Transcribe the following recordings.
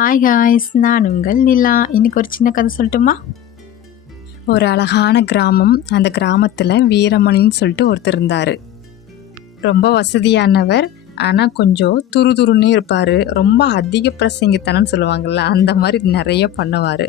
Hi ஹாய்ஸ் நான் உங்கள் நிலா. இன்னைக்கு ஒரு சின்ன கதை சொல்லட்டுமா? ஒரு அழகான கிராமம். அந்த கிராமத்தில் வீரமணின்னு சொல்லிட்டு ஒருத்தர் இருந்தார். ரொம்ப வசதியானவர். ஆனால் கொஞ்சம் துரு துருன்னே இருப்பார். ரொம்ப அதிக பிரசங்கித்தனம்னு சொல்லுவாங்கள்ல அந்த மாதிரி நிறைய பண்ணுவார்.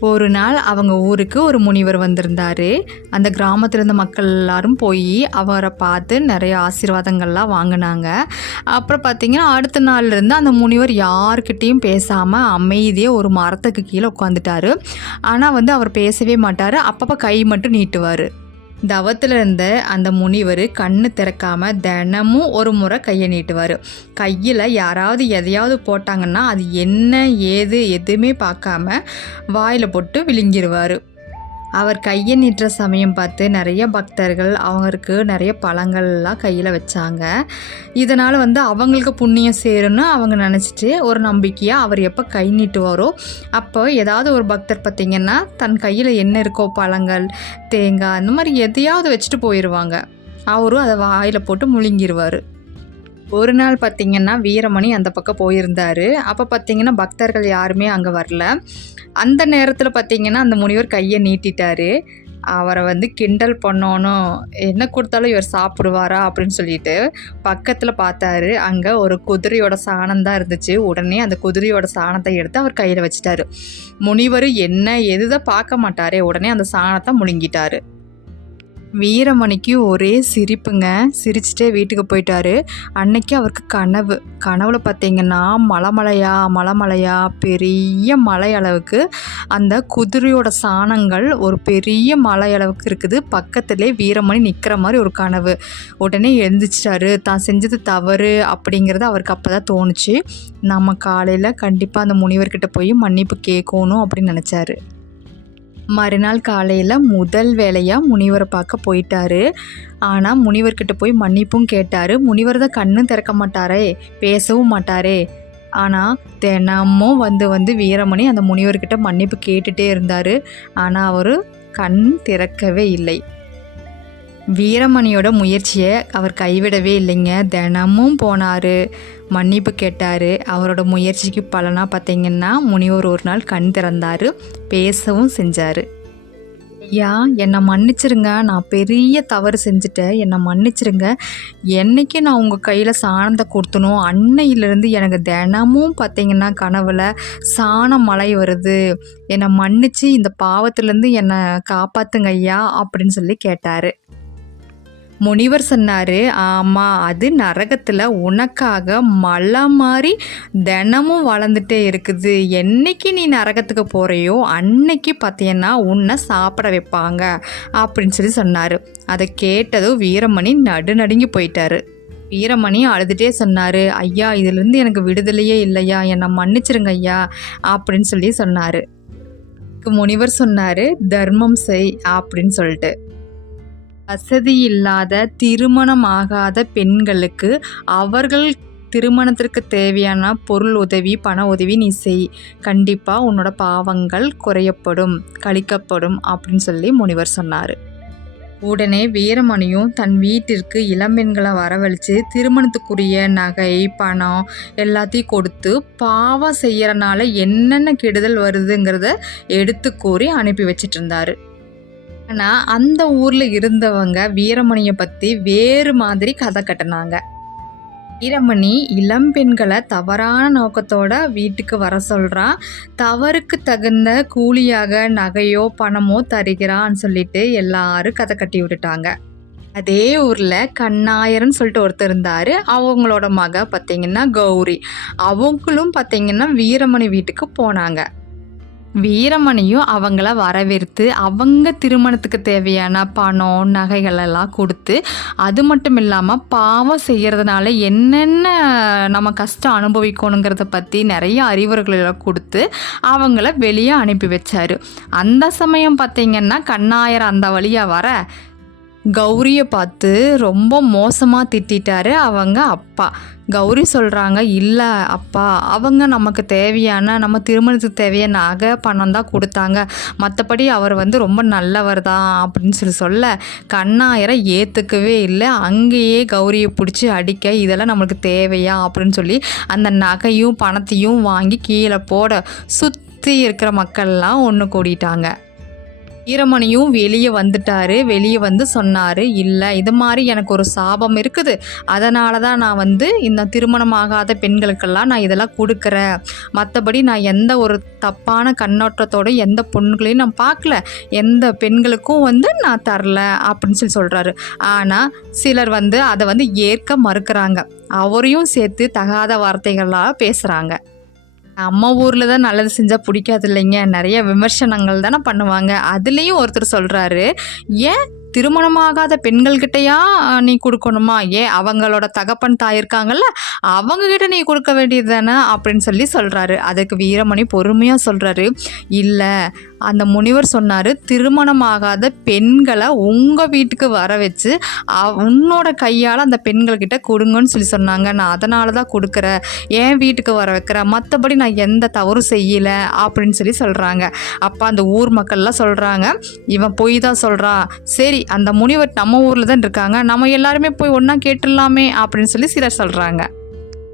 ஒரு நாள் அவங்க ஊருக்கு ஒரு முனிவர் வந்திருந்தார். அந்த கிராமத்தில் இருந்த மக்கள் எல்லாரும் போய் அவரை பார்த்து நிறைய ஆசீர்வாதங்கள்லாம் வாங்கினாங்க. அப்புறம் பார்த்தீங்கன்னா அடுத்த நாள்லேருந்து அந்த முனிவர் யாருக்கிட்டேயும் பேசாமல் அமைதியாக ஒரு மரத்துக்கு கீழே உட்காந்துட்டாரு ஆனால் வந்து அவர் பேசவே மாட்டார். அப்பப்போ கை மட்டும் நீட்டுவார். தவத்தில் இருந்த அந்த முனிவர் கண்ணு திறக்காம தினமும் ஒரு முறை கையை நீட்டுவார். கையில் யாராவது எதையாவது போட்டாங்கன்னா அது என்ன ஏது எதுவுமே பார்க்காம வாயில் போட்டு விழுங்கிடுவார் அவர் கையை நீட்டுற சமயம் பார்த்து நிறைய பக்தர்கள் அவங்களுக்கு நிறைய பழங்கள்லாம் கையில் வச்சாங்க. இதனால் வந்து அவங்களுக்கு புண்ணியம் சேரும்னு அவங்க நினச்சிட்டு ஒரு நம்பிக்கையாக அவர் எப்போ கை நீட்டுவாரோ அப்போ ஏதாவது ஒரு பக்தர் பார்த்திங்கன்னா தன் கையில் என்ன இருக்கோ பழங்கள் தேங்காய் அந்த மாதிரி எதையாவது வச்சுட்டு போயிடுவாங்க. அவரும் அதை வாயில் போட்டு முழுங்கிடுவார் ஒரு நாள் பார்த்திங்கன்னா வீரமணி அந்த பக்கம் போயிருந்தார். அப்போ பார்த்திங்கன்னா பக்தர்கள் யாருமே அங்கே வரல. அந்த நேரத்தில் பார்த்திங்கன்னா அந்த முனிவர் கையை நீட்டிட்டாரு. அவரை வந்து கிண்டல் பண்ணணும். என்ன கொடுத்தாலும் இவர் சாப்பிடுவாரா அப்படின்னு சொல்லிட்டு பக்கத்தில் பார்த்தாரு. அங்கே ஒரு குதிரையோட சாணம் தான் இருந்துச்சு. உடனே அந்த குதிரையோட சாணத்தை எடுத்து அவர் கையில் வச்சிட்டாரு. முனிவர் என்ன எதுதான் பார்க்க மாட்டாரே. உடனே அந்த சாணத்தை முழுங்கிட்டாரு. வீரமணிக்கு ஒரே சிரிப்புங்க. சிரிச்சுட்டே வீட்டுக்கு போயிட்டாரு. அன்னைக்கு அவருக்கு கனவு. கனவுல பார்த்தீங்கன்னா மலைமலையா மலைமலையா பெரிய மலை அளவுக்கு அந்த குதிரையோட சாணங்கள் ஒரு பெரிய மலை அளவுக்கு இருக்குது. பக்கத்துலேயே வீரமணி நிற்கிற மாதிரி ஒரு கனவு. உடனே எழுந்திரிச்சிட்டாரு. தான் செஞ்சது தவறு அப்படிங்கிறது அவருக்கு அப்போ தான் தோணுச்சு. நம்ம காலையில் கண்டிப்பாக அந்த முனிவர்கிட்ட போய் மன்னிப்பு கேட்கணும் அப்படின்னு நினச்சாரு. மறுநாள் காலையில் முதல் வேலையாக முனிவரை பார்க்க போயிட்டாரு. ஆனால் முனிவர்கிட்ட போய் மன்னிப்பும் கேட்டார். முனிவர் தான் கண்ணும் திறக்க மாட்டாரே பேசவும் மாட்டாரே. ஆனால் தினமும் வந்து வந்து வீரமணி அந்த முனிவர்கிட்ட மன்னிப்பு கேட்டுகிட்டே இருந்தார். ஆனால் அவர் கண் திறக்கவே இல்லை. வீரமணியோட முயற்சியை அவர் கைவிடவே இல்லைங்க. தினமும் போனார். மன்னிப்பு கேட்டார். அவரோட முயற்சிக்கு பலனாக பார்த்தீங்கன்னா முனிவர் ஒரு நாள் கண் திறந்தார். பேசவும் செஞ்சார். ஐயா என்னை மன்னிச்சிருங்க. நான் பெரிய தவறு செஞ்சுட்டேன். என்னை மன்னிச்சிருங்க. என்னைக்கு நான் உங்கள் கையில் சாணத்தை கொடுத்தனோ அன்னையிலேருந்து எனக்கு தினமும் பார்த்தீங்கன்னா கனவுல சாணம் மழை வருது. என்னை மன்னிச்சு இந்த பாவத்துலேருந்து என்னை காப்பாற்றுங்க ஐயா அப்படின்னு சொல்லி கேட்டார். முனிவர் சொன்னார் ஆமாம் அது நரகத்தில் உனக்காக மழை மாதிரி தினமும் வளர்ந்துட்டே இருக்குது. என்னைக்கு நீ நரகத்துக்கு போகிறையோ அன்னைக்கு பார்த்தீங்கன்னா உன்னை சாப்பிட வைப்பாங்க அப்படின்னு சொல்லி சொன்னார். அதை கேட்டதும் வீரமணி நடு நடுங்கி போயிட்டாரு. வீரமணி அழுதுகிட்டே சொன்னார் ஐயா இதுலேருந்து எனக்கு விடுதலையே இல்லையா? என்னை மன்னிச்சிருங்க ஐயா அப்படின்னு சொல்லி சொன்னார். முனிவர் சொன்னார் தர்மம் செய் அப்படின்னு சொல்லிட்டு. வசதி இல்லாத திருமணமாகாத பெண்களுக்கு அவர்கள் திருமணத்திற்கு தேவையான பொருள் உதவி பண உதவி நீ செய். கண்டிப்பாக உன்னோட பாவங்கள் குறையப்படும் கழிக்கப்படும் அப்படின்னு சொல்லி முனிவர் சொன்னார். உடனே வீரமணியும் தன் வீட்டிற்கு இளம்பெண்களை வரவழைச்சு திருமணத்துக்குரிய நகை பணம் எல்லாத்தையும் கொடுத்து பாவம் செய்யறனால என்னென்ன கெடுதல் வருதுங்கிறத எடுத்து கூறி அனுப்பி வச்சிட்டு இருந்தாரு. ஆனால் அந்த ஊரில் இருந்தவங்க வீரமணியை பற்றி வேறு மாதிரி கதை கட்டினாங்க. வீரமணி இளம் பெண்களை தவறான நோக்கத்தோட வீட்டுக்கு வர சொல்கிறான் தவறுக்கு தகுந்த கூலியாக நகையோ பணமோ தருகிறான்னு சொல்லிட்டு எல்லாரும் கதை கட்டி விட்டுட்டாங்க. அதே ஊரில் கண்ணாயர்னு சொல்லிட்டு ஒருத்தர் இருந்தார். அவங்களோட மக பார்த்திங்கன்னா கௌரி. அவங்களும் பார்த்தீங்கன்னா வீரமணி வீட்டுக்கு போனாங்க. வீரமணியும் அவங்கள வரவேற்று அவங்க திருமணத்துக்கு தேவையான பணம் நகைகளெல்லாம் கொடுத்து அது மட்டும் இல்லாமல் பாவம் செய்கிறதுனால என்னென்ன நம்ம கஷ்டம் அனுபவிக்கணுங்கிறத பற்றி நிறைய அறிவுரைகளெல்லாம் கொடுத்து அவங்கள வெளியே அனுப்பி வச்சார். அந்த சமயம் பார்த்திங்கன்னா கண்ணாயர் அந்த வழியாக வர கௌரியை பார்த்து ரொம்ப மோசமாக திட்டிட்டாரு அவங்க அப்பா. கௌரி சொல்கிறாங்க இல்லை அப்பா அவங்க நமக்கு தேவையான நம்ம திருமணத்துக்கு தேவையான நகை பணம் தான் கொடுத்தாங்க. மற்றபடி அவர் வந்து ரொம்ப நல்லவர் தான் அப்படின்னு சொல்லி சொல்ல கண்ணாயிரம் ஏற்றுக்கவே இல்லை. அங்கேயே கௌரியை பிடிச்சி அடிக்க இதெல்லாம் நம்மளுக்கு தேவையா? அப்படின்னு சொல்லி அந்த நகையும் பணத்தையும் வாங்கி கீழே போட சுற்றி இருக்கிற மக்கள்லாம் ஒன்று கூடிட்டாங்க. ஈரமணியும் வெளியே வந்துட்டாரு. வெளியே வந்து சொன்னார் இல்லை இது மாதிரி எனக்கு ஒரு சாபம் இருக்குது. அதனால தான் நான் வந்து இந்த திருமணமாகாத பெண்களுக்கெல்லாம் நான் இதெல்லாம் கொடுக்குறேன். மற்றபடி நான் எந்த ஒரு தப்பான கண்ணோட்டத்தோட எந்த பொண்ணுகளையும் நான் பார்க்கல. எந்த பெண்களுக்கும் வந்து நான் தரல அப்படின்னு சொல்லி சொல்கிறாரு ஆனால் சிலர் வந்து அதை வந்து ஏற்க மறுக்கிறாங்க. அவரையும் சேர்த்து தகாத வார்த்தைகளாக பேசுகிறாங்க அம்மா ஊரில் தான் நல்லது செஞ்சால் பிடிக்காது இல்லைங்க. நிறைய விமர்சனங்கள் தானே பண்ணுவாங்க. அதுலேயும் ஒருத்தர் சொல்கிறாரு ஏன் திருமணமாகாத பெண்கள்கிட்டயா நீ கொடுக்கணுமா? ஏன் அவங்களோட தகப்பன் தாய் இருக்காங்கல்ல அவங்கக்கிட்ட நீ கொடுக்க வேண்டியது தானே? அப்படின்னு சொல்லி சொல்கிறாரு அதுக்கு வீரமணி பொறுமையாக சொல்கிறாரு இல்லை அந்த முனிவர் சொன்னார் திருமணமாகாத பெண்களை உங்கள் வீட்டுக்கு வர வச்சு உன்னோட கையால் அந்த பெண்கள்கிட்ட கொடுங்கன்னு சொல்லி சொன்னாங்க. நான் அதனால தான் கொடுக்குறேன் என் வீட்டுக்கு வர வைக்கிறேன் மற்றபடி நான் எந்த தவறும் செய்யலை. அப்படின்னு சொல்லி சொல்கிறாங்க அப்போ அந்த ஊர் மக்கள்லாம் சொல்கிறாங்க இவன் பொய் தான் சொல்கிறான் சரி அந்த முனிவர் நம்ம ஊரில் தான் இருக்காங்க. நம்ம எல்லாருமே போய் ஒன்றா கேட்டுடலாமே அப்படின்னு சொல்லி சிலர் சொல்கிறாங்க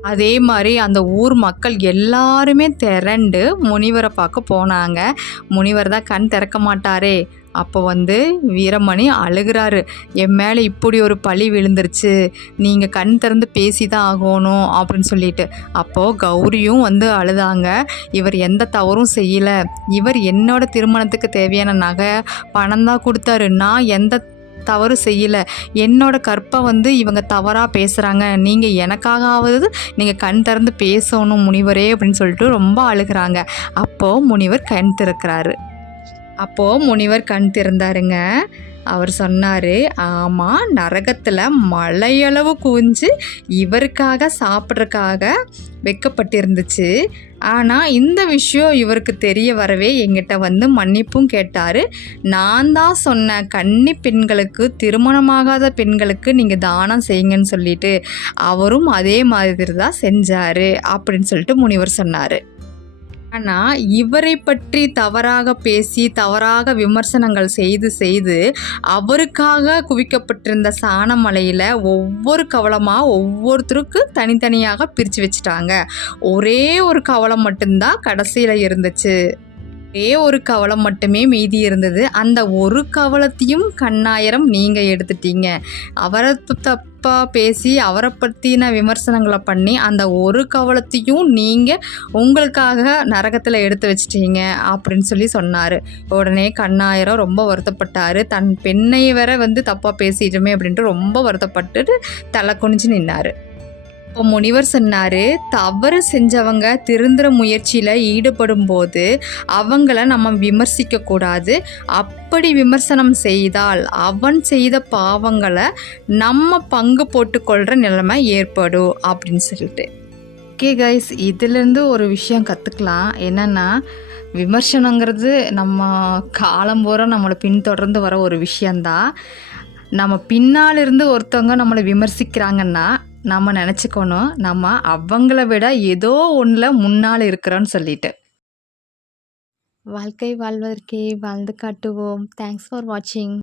அதே மாதிரி அந்த ஊர் மக்கள் எல்லாருமே திரண்டு முனிவரை பார்க்க போனாங்க. முனிவர் தான் கண் திறக்க மாட்டாரே. அப்போ வந்து வீரமணி அழுகிறாரு. என் மேலே இப்படி ஒரு பழி விழுந்துருச்சு. நீங்கள் கண் திறந்து பேசி தான் ஆகணும் அப்படின்னு சொல்லிட்டு. அப்போது கௌரியும் வந்து அழுதாங்க. இவர் எந்த தவறும் செய்யலை. இவர் என்னோட திருமணத்துக்கு தேவையான நகை பணம் தான் கொடுத்தாரு. நான் எந்த தவறு செய்யலை. என்னோட கற்பை வந்து இவங்க தவறாக பேசுகிறாங்க நீங்கள் எனக்காகவது நீங்கள் கண் திறந்து பேசணும் முனிவரே அப்படின்னு சொல்லிட்டு ரொம்ப அழுகிறாங்க. அப்போது முனிவர் கண் திறக்கிறாரு. அப்போது முனிவர் கண் திறந்தாருங்க. அவர் சொன்னார் ஆமாம் நரகத்தில் மலையளவு குவிஞ்சு இவருக்காக சாப்பிட்றக்காக வைக்கப்பட்டிருந்துச்சு. ஆனால் இந்த விஷயம் இவருக்கு தெரிய வரவே எங்கிட்ட வந்து மன்னிப்பும் கேட்டார். நான் தான் சொன்னேன் கன்னி பெண்களுக்கு திருமணமாகாத பெண்களுக்கு நீங்கள் தானம் செய்யுங்கன்னு சொல்லிட்டு அவரும் அதே மாதிரி தான் செஞ்சார் அப்படின்னு சொல்லிட்டு முனிவர் சொன்னார். ஆனால் இவரை பற்றி தவறாக பேசி தவறாக விமர்சனங்கள் செய்து செய்து அவருக்காக குவிக்கப்பட்டிருந்த சாணமலையில் ஒவ்வொரு கவலமாக ஒவ்வொருத்தருக்கு தனித்தனியாக பிரித்து வச்சுட்டாங்க. ஒரே ஒரு கவலம் மட்டும்தான் கடைசியில் இருந்துச்சு. ஒரே ஒரு கவலம் மட்டுமே மீதி இருந்தது. அந்த ஒரு கவலத்தையும் கண்ணாயிரம் நீங்கள் எடுத்துட்டீங்க. அவரை தப்பாக பேசி அவரை பற்றின விமர்சனங்களை பண்ணி அந்த ஒரு கவலத்தையும் நீங்கள் உங்களுக்காக நரகத்தில் எடுத்து வச்சிட்டீங்க அப்படின்னு சொல்லி சொன்னார். உடனே கண்ணாயிரம் ரொம்ப வருத்தப்பட்டார். தன் பெண்ணை வர வந்து தப்பாக பேசிட்டோமே அப்படின்ட்டு ரொம்ப வருத்தப்பட்டு தலை குனிஞ்சு நின்னார். இப்போ முனிவர் சொன்னார் தவறு செஞ்சவங்க திருந்துற முயற்சியில் ஈடுபடும் போது அவங்கள நம்ம விமர்சிக்கக்கூடாது. அப்படி விமர்சனம் செய்தால் அவன் செய்த பாவங்களை நம்ம பங்கு போட்டுக்கொள்கிற நிலைமை ஏற்படும் அப்படின்னு சொல்லிட்டு. ஓகே கைஸ் இதுலேருந்து ஒரு விஷயம் கற்றுக்கலாம் என்னென்னா விமர்சனங்கிறது நம்ம காலம் பூரா நம்மளை பின்தொடர்ந்து வர ஒரு விஷயந்தான் நம்ம பின்னால் இருந்து ஒருத்தவங்க நம்மளை விமர்சிக்கிறாங்கன்னா நம்ம நினச்சிக்கணும். நம்ம அவங்கள விட ஏதோ ஒன்றில் முன்னால் இருக்கிறோன்னு சொல்லிட்டு. வாழ்க்கை வாழ்வதற்கே வாழ்ந்து காட்டுவோம். தேங்க்ஸ் ஃபார் வாட்சிங்